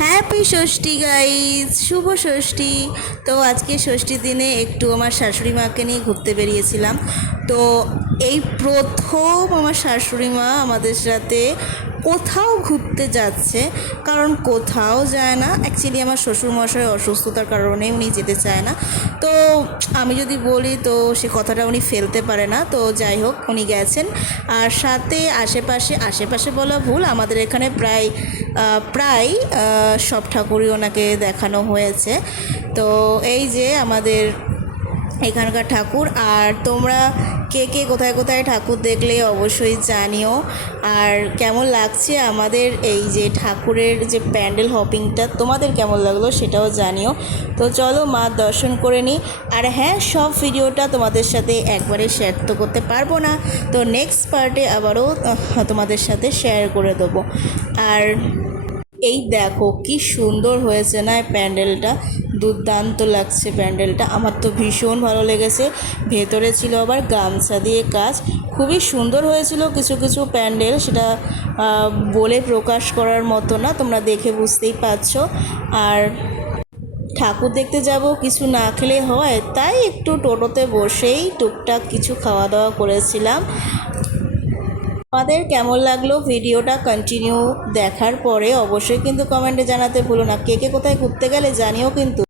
Happy ষষ্ঠী guys, শুভ ষষ্ঠী। তো আজকে ষষ্ঠীর দিনে একটু আমার শাশুড়ি মাকে নিয়ে ঘুরতে বেরিয়েছিলাম। তো এই প্রথম আমার শাশুড়ি মা আমাদের সাথে কোথাও ঘুরতে যাচ্ছে, কারণ কোথাও যায় না। অ্যাকচুয়ালি আমার শ্বশুরমশাই অসুস্থতার কারণে উনি যেতে চায় না। তো আমি যদি বলি তো সে কথাটা উনি ফেলতে পারে না। তো যাই হোক, উনি গেছেন। আর সাথে আশেপাশে আশেপাশে বলা ভুল, আমাদের এখানে প্রায় প্রায় সব ঠাকুরই ওনাকে দেখানো হয়েছে। তো এই যে আমাদের এখানকার ঠাকুর। আর তোমরা কে কে কোথায় কোথায় ঠাকুর দেখলে অবশ্যই জানিও। আর কেমন লাগছে আমাদের এই যে ঠাকুরের যে প্যান্ডেল হপিংটা, তোমাদের কেমন লাগলো সেটাও জানিও। তো চলো মা দর্শন করে নিই। আর হ্যাঁ, সব ভিডিওটা তোমাদের সাথে একবারে শেয়ার তো করতে পারবো না, তো নেক্সট পার্টে আবারও তোমাদের সাথে শেয়ার করে দেবো। আর এই দেখো কি সুন্দর হয়েছে না প্যান্ডেলটা, দুর্দান্ত লাগছে প্যান্ডেলটা, আমার তো ভীষণ ভালো লেগেছে। ভেতরে ছিল আবার গামছা দিয়ে কাজ, খুবই সুন্দর হয়েছিল। কিছু কিছু প্যান্ডেল সেটা বলে প্রকাশ করার মতো না, তোমরা দেখে বুঝতেই পারছো। আর ঠাকুর দেখতে যাব, কিছু না খেলে হয়, তাই একটু টোটোতে বসেই টুকটাক কিছু খাওয়া দাওয়া করেছিলাম। আমাদের কেমন লাগলো ভিডিওটা কন্টিনিউ দেখার পরে অবশ্যই কিন্তু কমেন্টে জানাতে ভুলো না। কে কে কোথায় ঘুরতে গেলে জানিও কিন্তু।